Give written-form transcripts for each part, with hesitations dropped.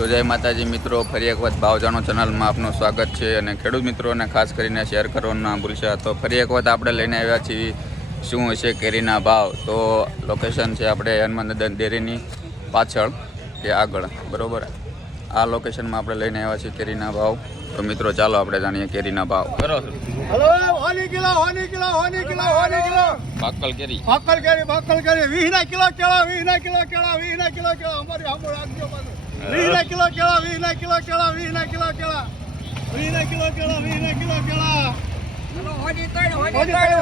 તો જય માતાજી મિત્રો, ફરી એક વખત ભાવ જાણો ચેનલમાં આપનું સ્વાગત છે અને ખેડૂત મિત્રોને ખાસ કરીને શેર કરવાનું ના ભૂલશા। તો ફરી એક વખત આપણે લઈને આવ્યા છીએ શું હશે કેરીના ભાવ। તો લોકેશન છે આપણે હનુમાન દાદા ડેરીની પાછળ કે આગળ, બરાબર। આ લોકેશનમાં આપણે લઈને આવ્યા છીએ કેરીના ભાવ। તો મિત્રો ચાલો આપણે જાણીએ કેરીના ભાવ। બરાબર, પાકલ કેરી 20 ના કિલો કેળા, 20 ના કિલો કેળા, 20 ના કિલો કેળા, અમારી સામે રાખજો પાછું। 20 ના કિલો કેળા, 20 ના કિલો કેળા, 20 ના કિલો કેળા, 20 ના કિલો કેળા, 20 ના કિલો કેળા। ચલો હોની ત્રણ ભાઈ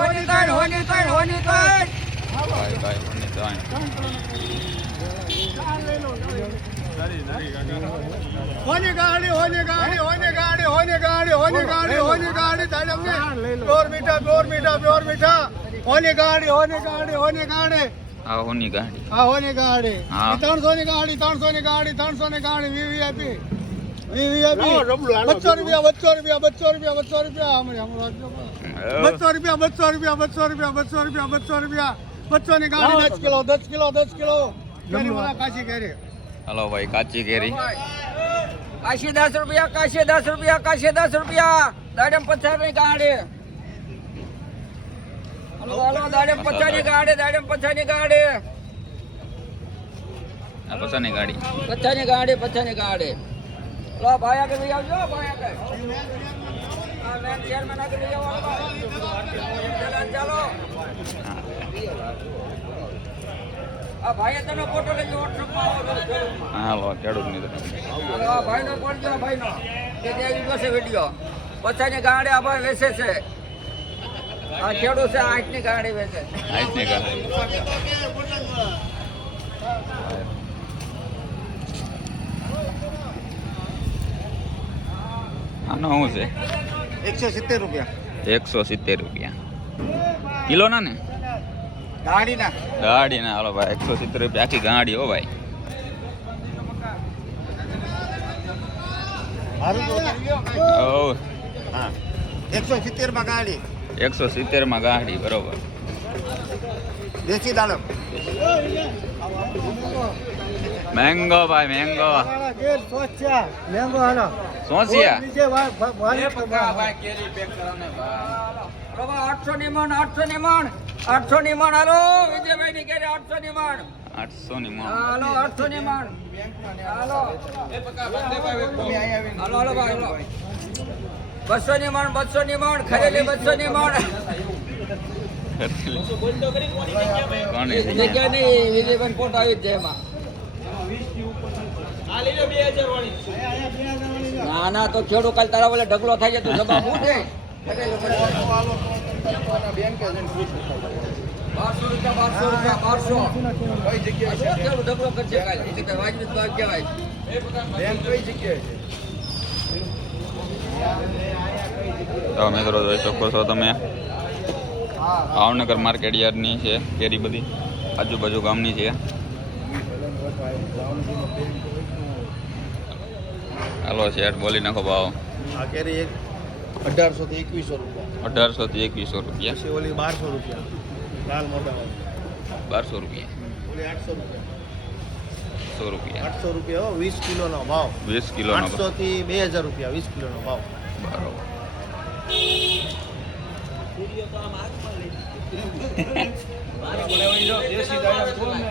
હોની ગાડી। આ હોની ગાડી, 300 ની ગાડી, 300 ની ગાડી, 300 ની ગાડી, વીવીઆઈપી 200 રૂપિયા, 200 રૂપિયા, 200 રૂપિયા, 200 રૂપિયા, અમારી સામે રાખજો। 200 રૂપિયા, 200 રૂપિયા, 200 રૂપિયા, 200 રૂપિયા, 200 રૂપિયા, 200 ની ગાડી, 10 કિલો, 10 કિલો, 10 કિલો કેરી વાળા કાચી કેરી। હાલો ભાઈ, કાચી કેરી કાશી 10 રૂપિયા, કાશી 10 રૂપિયા, કાશી 10 રૂપિયા, દાડમ 50 ની ગાડી। હાલો દાડમ 50 ની ગાડી, દાડમ 50 ની ગાડી, આ પચાની ગાડી, 50 ની ગાડી, 50 ની ગાડી। લો ભાઈ આગળ લઈ આવજો, ભાઈ આગળ આ મેન ચેરમેન આગળ લઈ આવો, ચાલો આ ભાઈએ તને ફોટો લઈ જો WhatsApp માં આવો। હાલો ખેડૂત મિત્રો, આ ભાઈનો પડજો, ભાઈનો કે દેવી ગયો વિડિયો 50 ની ગાડી આ ભાઈ વેચે છે। આ ખેડૂત છે 8 ની ગાડી વેચે, આઈસની ગાડી। આનો શું છે? 170 રૂપિયા 170 રૂપિયા કિલો ના ને ગાડીના। ગાડી ના, હાલો ભાઈ 170 રૂપિયા આખી ગાડી હો ભાઈ। ઓ હા 170 માં ગાડી, 170 માં ગાડી, બરોબર। દેશી દાડમ મેંગો ભાઈ, મેંગો મેંગો હાલો સોસિયા કેરી પેક કરાવને બાબા 800 ની મણ, 800 ની મણ, 800 ની મણ। હાલો વિજયભાઈ ની કેરી 800 ની મણ, 800 ની મણ, હાલો 800 ની મણ, હાલો હાલો ભાઈ, હાલો 200 ની મણ, 200 ની મણ, ખરેલી 200 ની મણ। કોની જગ્યા નહીં, વિજયભાઈ ફોટો આવી જ જાય એમાં। ના ના તો ખેડૂત કાલ તારા બોલે ઢગલો થાય છે, તું જવાબ શું છે? 1200 રૂપિયા, 1200 ખેડૂત ઢગલો કરશે કાલ, એ કઈ વાજબી ભાવ કહેવાય। તો મિત્રો જોઈ શકો છો તમે, ભાવનગર માર્કેટ યાર્ડની છે કેરી, બધી આજુબાજુ ગામની છે। હાલો શેઠ બોલી નાખો ભાવ। આ કેરી 1800 થી 2100 રૂપિયા, 1800 થી 2100 રૂપિયા, પછી ઓલી 1200 રૂપિયા લાલ મોટા વાળી, 1200 રૂપિયા, ઓલી 800 રૂપિયા, 100 રૂપિયા, 800 રૂપિયા 20 કિલોનો ભાવ, 20 કિલોનો 800 થી 2000 રૂપિયા 20 કિલોનો ભાવ। બરોબર।